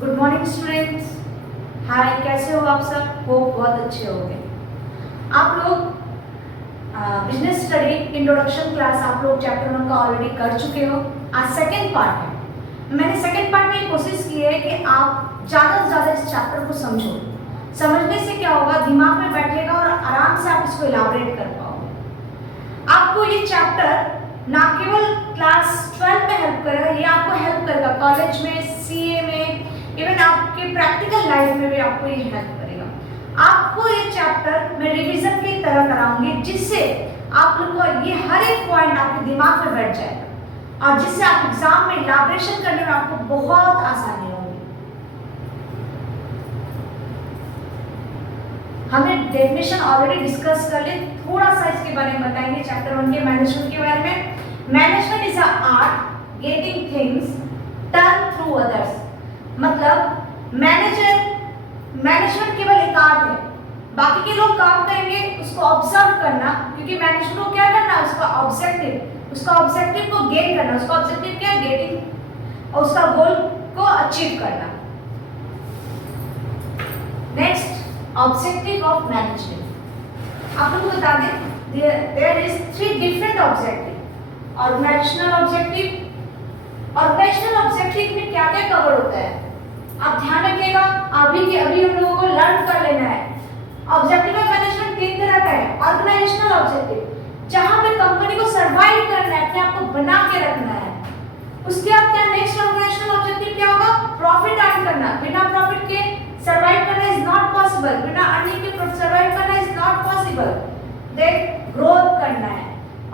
Good morning students. हाय, कैसे हो आप सब? वो बहुत अच्छे होंगे। आप लोग बिजनेस स्टडी इंट्रोडक्शन क्लास आप लोग चैप्टर 1 का ऑलरेडी कर चुके हो। आज सेकंड पार्ट है। मैंने सेकंड पार्ट में कोशिश की है कि आप ज़्यादा से ज़्यादा इस चैप्टर को समझो। समझने से क्या होगा, दिमाग में बैठेगा और आराम से आप इसको इलाबरेट कर पाओगे। आपको ये चैप्टर ना केवल क्लास 12 में हेल्प करेगा, ये आपको हेल्प करेगा कॉलेज में, सीए में, इवन आपके प्रैक्टिकल लाइफ में भी आपको ये हेल्प करेगा। आपको ये चैप्टर मैं रिवीजन की तरह कराऊंगी, जिससे आप लोग को ये हर एक पॉइंट आपके दिमाग में बैठ जाएगा और जिससे आप एग्जाम में इलाबरेशन करने में आपको बहुत आसानी होगी। हमने डेफिनेशन ऑलरेडी डिस्कस कर ली, थोड़ा सा इसके बारे में बताएंगे चैप्टर 1 के मैनेजमेंट के बारे में। Management is a art getting things done through others. मतलब मैनेजमेंट केवल एक आर्ट है, बाकी के लोग काम करेंगे उसको ऑब्जर्व करना, क्योंकि मैनेजमेंट को क्या करना, उसका ऑब्जेक्टिव को गेन करना। उसका ऑब्जेक्टिव क्या है? गेटिंग, और उसका गोल को अचीव करना। Next, objective of management. आप लोगों को बता दें, there is 3 different objective. Organisational objective. Organisational objective में क्या क्या कवर होता है आप ध्यान रखिएगा, अभी के अभी हम लोगों को लर्न कर लेना है। ऑब्जेक्टिव ऑफ मैनेजमेंट 3 तरह का है। ऑर्गेनाइजेशनल ऑब्जेक्टिव, जहां पे कंपनी को सर्वाइव करना है, अपने आप को बना के रखना है। उसके बाद क्या नेक्स्ट ऑर्गेनाइजेशनल ऑब्जेक्टिव क्या होगा? प्रॉफिट अर्न करना। बिना प्रॉफिट के सर्वाइव करना इज नॉट पॉसिबल। बिना अर्निंग के सर्वाइव करना is not possible. Then growth करना है।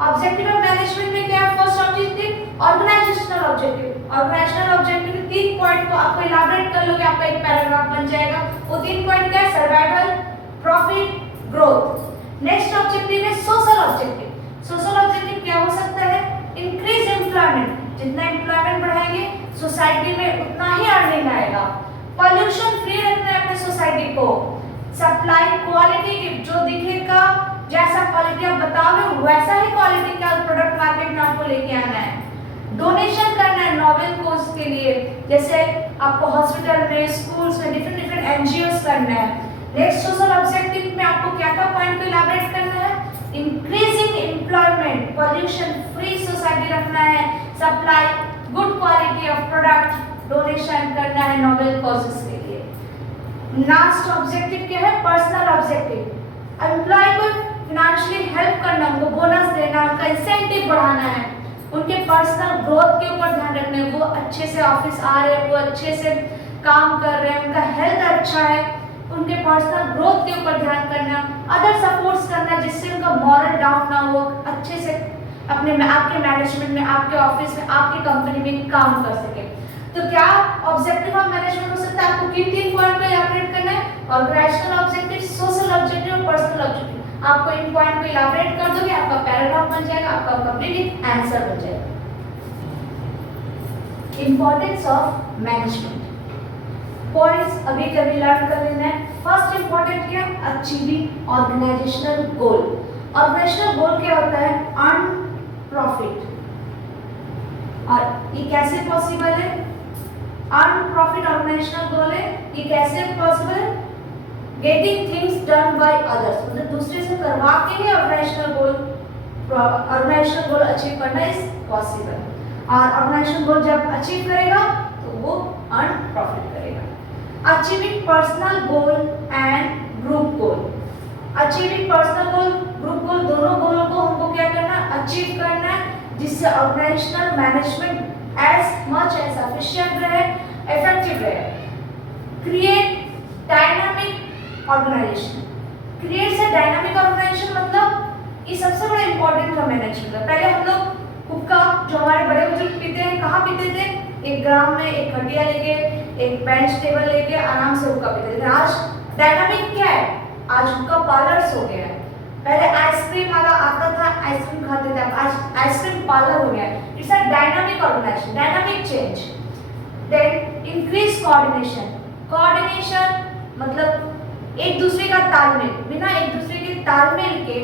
ऑब्जेक्टिव ऑफ मैनेजमेंट में क्या है? First objective organisational objective. Organisational objective के 3 पॉइंट को आपको इलाबरेट कर लोगे, आपका एक पैराग्राफ बन जाएगा। वो 3 पॉइंट क्या है? Survival, profit, growth. Next objective है सोशल ऑब्जेक्टिव। सोशल ऑब्जेक्टिव क्या हो सकता है? Increase employment. जितना एम्प्लॉयमेंट बढ़ाएंगे सोसाइटी में उतना ही अर्निंग आएगा। पॉल्यूशन फ्री रखना है अपने सोसाइटी को। सप्लाई क्वालिटी, जो दिखेगा जैसा क्वालिटी आप बताओगे वैसा ही क्वालिटी का प्रोडक्ट मार्केट में आपको लेके आना है। डोनेशन करना है नोबेल कोज के लिए, जैसे आपको हॉस्पिटल में, स्कूल्स में, डिफरेंट एनजीओस करना है। नेक्स्ट सोशल ऑब्जेक्टिव में आपको क्या क्या पॉइंट को इलाबरेट करना है? Increasing employment, pollution free society रखना है, supply good quality of product, donation करना है नोबेल कॉजेस के लिए। लास्ट ऑब्जेक्टिव क्या है? Personal objective. एम्प्लॉय को फाइनेंशियली हेल्प करना, उनको बोनस देना, उनका इंसेंटिव बढ़ाना है, उनके पर्सनल ग्रोथ के ऊपर ध्यान रखना है। वो अच्छे से ऑफिस आ रहे हैं, वो अच्छे से काम कर रहे हैं, उनका हेल्थ अच्छा है, उनके पर्सनल ग्रोथ के ऊपर ध्यान करना। अदर सपोर्ट्स करना जिससे उनका मॉरल डाउन ना हो, अच्छे से अपने आपके मैनेजमेंट में, आपके ऑफिस में, आपकी कंपनी में काम कर सके। तो क्या ऑब्जेक्टिव ऑफ मैनेजमेंट हो सकता है? आपको किन 3 पॉइंट पे इलाबरेट करना है? ऑर्गेनाइजेशनल ऑब्जेक्टिव, सोशल ऑब्जेक्टिव और पर्सनल ऑब्जेक्टिव। आपको इन पॉइंट को इलाबरेट कर दोगे, आपका पैराग्राफ बन जाएगा, आपका कंप्लीट आंसर बन जाएगा। इंपॉर्टेंस ऑफ मैनेजमेंट पॉइंट्स अभी कभी लर्न कर लेना है। फर्स्ट इंपॉर्टेंट क्या? अचीविंग ऑर्गेनाइजेशनल गोल। ऑर्गेनाइजेशनल गोल क्या होता है? Earn profit. और ये कैसे पॉसिबल है? अर्न प्रॉफिट ऑर्गेनाइजेशनल गोल है। ये कैसे पॉसिबल है? Getting things done by others, मतलब दूसरे से करवा के ही ऑर्गेनाइजेशनल गोल अचीव करना इज पॉसिबल। और ऑर्गेनाइजेशनल गोल जब अचीव करेगा तो वो अर्न प्रॉफिट करेगा। Achieving personal goal and group goal. Achieving personal goal, group गोल, दोनों गोलों को हमको क्या करना? अचीव करना है, जिससे organisational management as much as efficient रहे, इफेक्टिव रहे। Create dynamic organisation. Creates a dynamic organisation, मतलब ये सबसे बड़ा इंपॉर्टेंट का मैनेजमेंट है। पहले हम लोग हुक्का, जो हमारे बड़े बुजुर्ग पीते हैं, कहाँ पीते थे? एक ग्राम में एक खटिया लेके, एक बेंच टेबल लेके आराम से हुक्का पीते थे। आज डायनामिक क्या है? आज हुक्का पार्लर्स हो गया है। पहले आइसक्रीम वाला आता था, आइसक्रीम खाते थे, आज आइसक्रीम पार्लर हो गया है। It's a dynamic organisation, dynamic change. Then increase coordination. Coordination मतलब एक दूसरे का तालमेल, बिना एक दूसरे के तालमेल के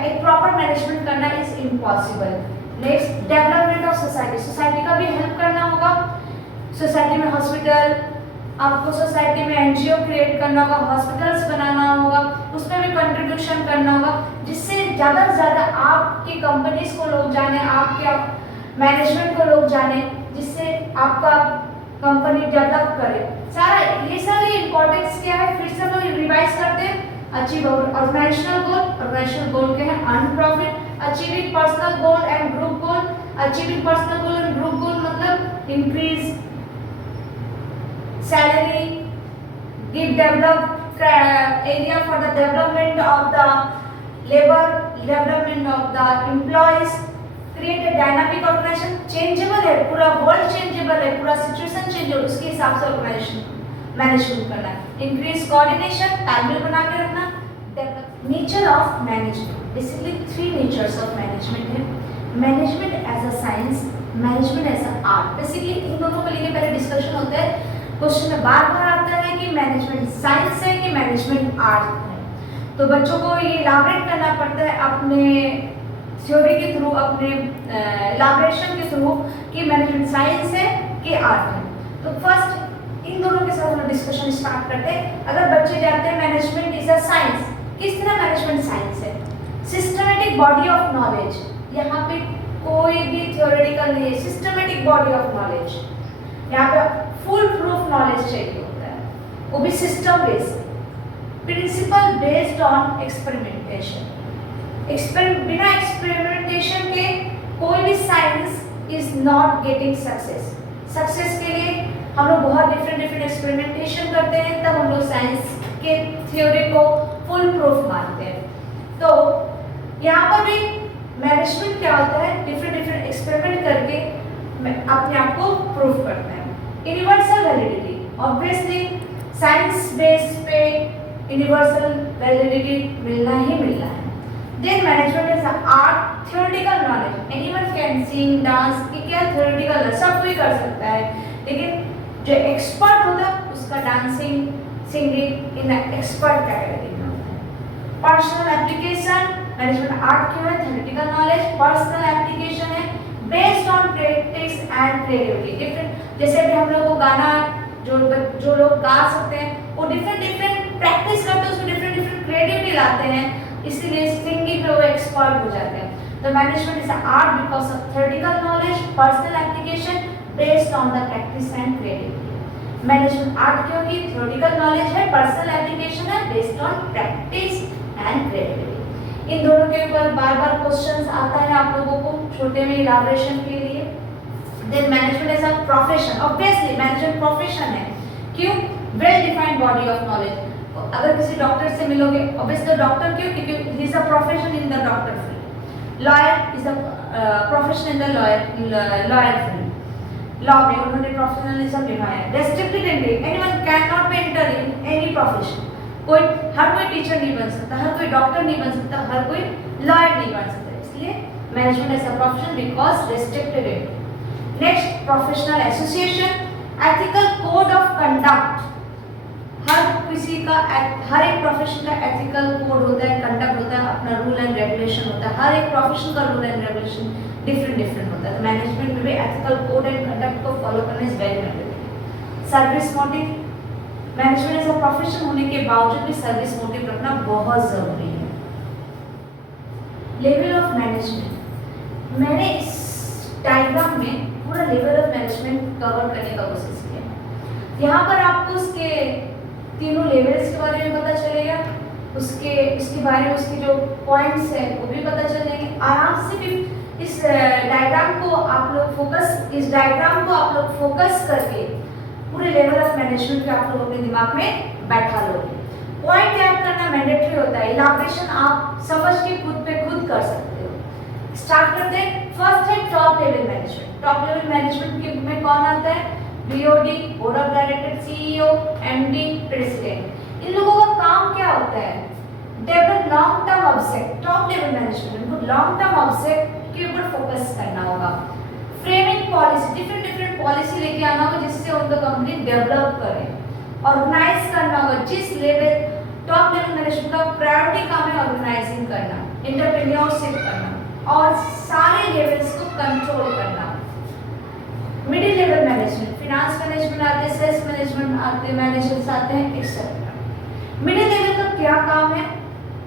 एक प्रॉपर मैनेजमेंट करना is impossible. Next, development of society. Society का भी हेल्प करना होगा। सोसाइटी में हॉस्पिटल, आपको सोसाइटी में एनजीओ क्रिएट करना होगा, हॉस्पिटल्स बनाना होगा, उसमें भी कंट्रीब्यूशन करना होगा, जिससे ज़्यादा से ज़्यादा आपकी कंपनीज को लोग जाने, आपके मैनेजमेंट को लोग जाने, जिससे आपका कंपनी डेवलप करे। सारा ये सारे इंपॉर्टेंस क्या है, फिर से हम लोग रिवाइज करते हैं। अचीव ऑर्गेनाइजेशनल गोल, ऑर्गेनाइजेशनल गोल क्या है, earn profit, achieving personal goal and group goal. Achieving personal goal and group गोल मतलब increase salary, give develop area for the development of the labor, development of the employees, create a dynamic organization, changeable है, पूरा world changeable है, पूरा situation change है, उसके हिसाब से organisation management करना है। इंक्रीज कोऑर्डिनेशन, तालमेल बना के रखना। Nature of management, basically 3 natures of management है। Management as a science, management as a art. Basically इन दोनों को लेके पहले डिस्कशन होता है, क्वेश्चन में बार बार आता है कि मैनेजमेंट साइंस है कि मैनेजमेंट आर्ट है, तो बच्चों को ये इलाबरेट करना पड़ता है अपने थ्योरी के थ्रू, अपने इलाबरेशन के थ्रू कि मैनेजमेंट साइंस है कि आर्ट है। तो फर्स्ट इन दोनों के साथ हम डिस्कशन स्टार्ट करते हैं। अगर बच्चे जानते हैं मैनेजमेंट इज अ साइंस, किस तरह मैनेजमेंट साइंस है, सिस्टमेटिक बॉडी ऑफ नॉलेज, यहाँ पे कोई भी थ्योरेटिकल नहीं है, सिस्टमेटिक बॉडी ऑफ नॉलेज, यहाँ पे फुल प्रूफ नॉलेज चाहिए होता है, वो भी system based, principle based on experimentation. बिना एक्सपेरिमेंटेशन के कोई भी science is not getting success. Success के लिए हम लोग बहुत डिफरेंट एक्सपेरिमेंटेशन करते हैं, तब हम लोग साइंस के थ्योरी को फुल प्रूफ मानते हैं। तो यहाँ पर भी मैनेजमेंट क्या होता है, डिफरेंट एक्सपेरिमेंट करके अपने आप को प्रूव करते हैं। Universal validity, obviously science base पे यूनिवर्सल वैलिडिटी मिलना ही मिलना है। Then management is art, theoretical knowledge, anyone can sing, dance, ये क्या थ्योरेटिकल है, सब कोई कर सकता है, लेकिन जो एक्सपर्ट होता है उसका डांसिंग सिंगिंग इन एक्सपर्ट कैटेगरी में होता है। पर्सनल एप्लीकेशन, मैनेजमेंट आर्ट क्यों है, थ्योरेटिकल नॉलेज, पर्सनल एप्लीकेशन है based on practice and creativity. Different, जैसे भी हम लोग को गाना जो लोग गा सकते हैं वो डिफरेंट प्रैक्टिस करते हैं, उसमें डिफरेंट क्रिएटिविटी लाते हैं, इसीलिए सिंगिंग में वो एक्सपर्ट हो जाते हैं। तो management is art because of theoretical knowledge, personal application based on the practice and creativity. Management art क्योंकि थ्योरेटिकल नॉलेज है, पर्सनल एप्लीकेशन है based on practice and creativity. इन दोनों के ऊपर बार बार क्वेश्चंस आता है आप लोगों को छोटे में इलाबरेशन के लिए। Then management as a profession, obviously management profession है, क्यों, well defined body of knowledge. अगर किसी डॉक्टर से मिलोगे, ऑब्वियसली डॉक्टर क्यों, क्योंकि he is a profession in the doctor field. Lawyer is a profession in the lawyer field, law में उन्होंने प्रोफेशनलिज्म निभाया। Restricted entry, anyone can not be enter in any profession, हर कोई teacher नहीं बन सकता, हर कोई डॉक्टर नहीं बन सकता, हर कोई लॉयर नहीं बन सकता, इसलिए management as a profession because restricted entry. Next, professional association, ethical code of conduct, हर एक प्रोफेशन का एथिकल कोड होता है, कंडक्ट होता है, अपना रूल एंड रेगुलेशन होता है, हर एक प्रोफेशन का रूल एंड रेगुलेशन डिफरेंट होता है। तो मैनेजमेंट में भी एथिकल कोड एंड कंडक्ट को फॉलो करना is very mandatory. Service motive, management as a profession होने के बावजूद भी सर्विस मोटिव रखना बहुत जरूरी है। लेवल ऑफ मैनेजमेंट, मैंने इस डायग्राम में पूरा लेवल ऑफ मैनेजमेंट कवर करने का कोशिश किया। यहाँ पर आपको उसके तीनों लेवल्स के बारे में पता चलेगा, उसके बारे में उसके जो पॉइंट्स है वो भी पता चल जाएंगे आराम से। भी इस डायग्राम को आप लोग फोकस करके पूरे लेवल ऑफ मैनेजमेंट के आप लोग अपने दिमाग में बैठा लोगे। पॉइंट याद करना मैंडेटरी होता है, इलाबरेशन आप समझ के खुद पे खुद कर सकते हो। स्टार्ट करते हैं। फर्स्ट है top level management. Top level management में कौन आता है? BOD, board of director, CEO, MD, president. इन लोगों का काम क्या होता है? Develop long term object. Top level management को लॉन्ग टर्म ऑब्जेक्ट के ऊपर फोकस करना होगा। फ्रेमिंग पॉलिसी, डिफरेंट पॉलिसी लेके आना होगा जिससे उनका कंपनी डेवलप करे। ऑर्गेनाइज करना होगा, जिस लेवल टॉप लेवल मैनेजमेंट का प्रायोरिटी काम है ऑर्गेनाइजिंग करना, एंटरप्रेन्योरशिप करना और सारे लेवल्स को कंट्रोल करना। Middle level management, finance management आते हैं, सेल्स मैनेजमेंट मैनेजमेंट आते हैं, मैनेजर्स आते हैं, एक्सेट्रा। मिडिल लेवल का क्या काम है?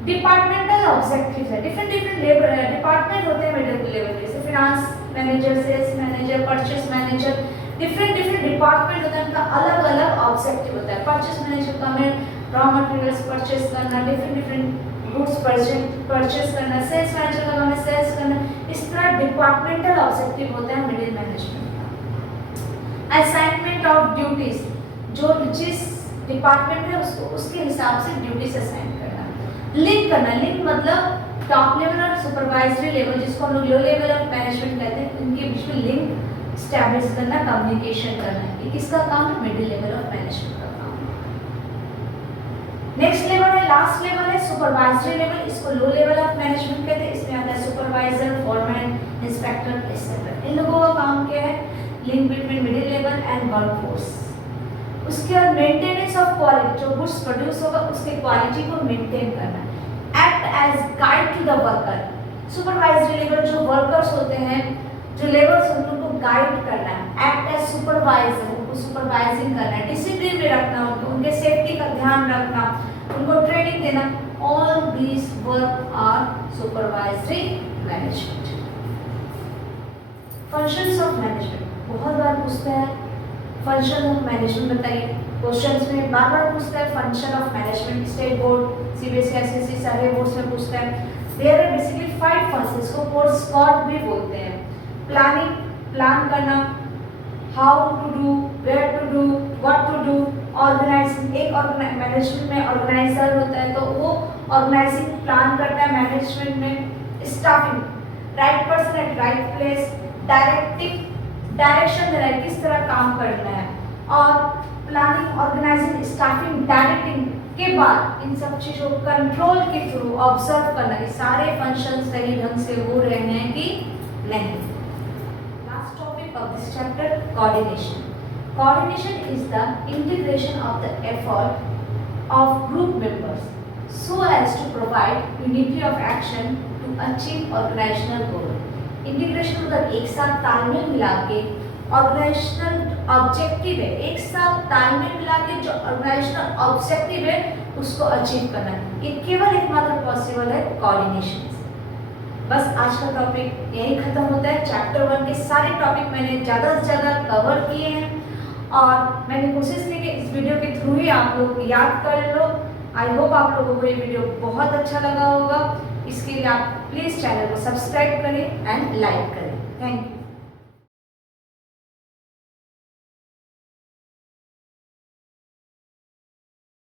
डिपार्टमेंटल ऑब्जेक्टिव है। डिफरेंट डिपार्टमेंट होते हैं मिडिल लेवल के, जैसे finance manager, sales manager, purchase manager, different department होता है, उनका अलग अलग ऑब्जेक्टिव होता है। परचेस मैनेजर का में रॉ मटेरियल्स परचेस करना, डिफरेंट गुड्स परचेस करना, सेल्स मैनेजर का काम है सेल्स करना। इस तरह डिपार्टमेंटल ऑब्जेक्टिव होता है मिडिल मैनेजमेंट का। असाइनमेंट ऑफ ड्यूटीज, जो जिस डिपार्टमेंट है उसको उसके हिसाब से ड्यूटीज असाइन करना। लिंक करना, लिंक मतलब टॉप लेवल और सुपरवाइजरी लेवल, जिसको हम लोग लो लेवल ऑफ मैनेजमेंट कहते हैं, उनके बीच में लिंक स्टैब्लिश करना, कम्युनिकेशन करना। ये किसका काम है? मिडिल लेवल ऑफ मैनेजमेंट का काम है। नेक्स्ट लेवल है, लास्ट लेवल है सुपरवाइजरी लेवल, इसको लो लेवल ऑफ मैनेजमेंट कहते हैं। इसमें आता है सुपरवाइजर, फोरमैन, इंस्पेक्टर, एक्सेट्रा। इन लोगों का काम क्या है? Link between middle level and workforce. उसके बाद मेंटेनेंस ऑफ क्वालिटी, जो गुड्स प्रोड्यूस होगा उसके क्वालिटी को मेंटेन करना। Act as guide to the worker, supervisory level जो वर्कर्स होते हैं, जो लेबर्स होते हैं, उनको गाइड करना है। एक्ट एज सुपरवाइजर, उनको सुपरवाइजिंग करना है, डिसिप्लिन में रखना, उनके सेफ्टी का ध्यान रखना, उनको ट्रेनिंग देना। All these work are supervisory management. Functions of management बहुत बार पूछते हैं, फंक्शन ऑफ मैनेजमेंट बताइए। क्वेश्चंस में बार बार पूछता है function of management. State board, CBSE, SSC सारे बोर्ड्स में पूछता है। देयर आर बेसिकली 5 फंक्शंस को कोर्स स्क्वाड भी बोलते हैं। प्लानिंग, प्लान करना, how to do, where to do, what to do. Organising, एक मैनेजमेंट में ऑर्गेनाइजर होता है तो वो ऑर्गेनाइजिंग प्लान करता है मैनेजमेंट में। Staffing, right person at right place, direction देना है, किस तरह काम करना है। और प्लानिंग, ऑर्गेनाइजिंग, स्टाफिंग, डायरेक्टिंग के बाद इन सब चीज़ों को कंट्रोल के थ्रू ऑब्जर्व करना कि सारे फंक्शन सही ढंग से हो रहे हैं कि नहीं। Last topic of this chapter, coordination. Coordination is the integration of the effort of group members so as to provide unity of action to achieve organisational goal. इंटीग्रेशन मतलब एक साथ तालमेल मिला के ऑर्गेनाइजेशनल ऑब्जेक्टिव है, एक साथ तालमेल मिला के जो ऑर्गेनाइजेशनल ऑब्जेक्टिव है उसको अचीव करना। ये केवल एकमात्र पॉसिबल है कोऑर्डिनेशन। बस आज का टॉपिक यही खत्म होता है। चैप्टर 1 के सारे टॉपिक मैंने ज़्यादा से ज़्यादा कवर किए हैं और मैंने कोशिश की कि इस वीडियो के थ्रू ही आप लोग याद कर लो। आई होप आप लोगों को ये वीडियो बहुत अच्छा लगा होगा। इसके लिए आप प्लीज़ चैनल को सब्सक्राइब करें एंड लाइक करें। Thank you.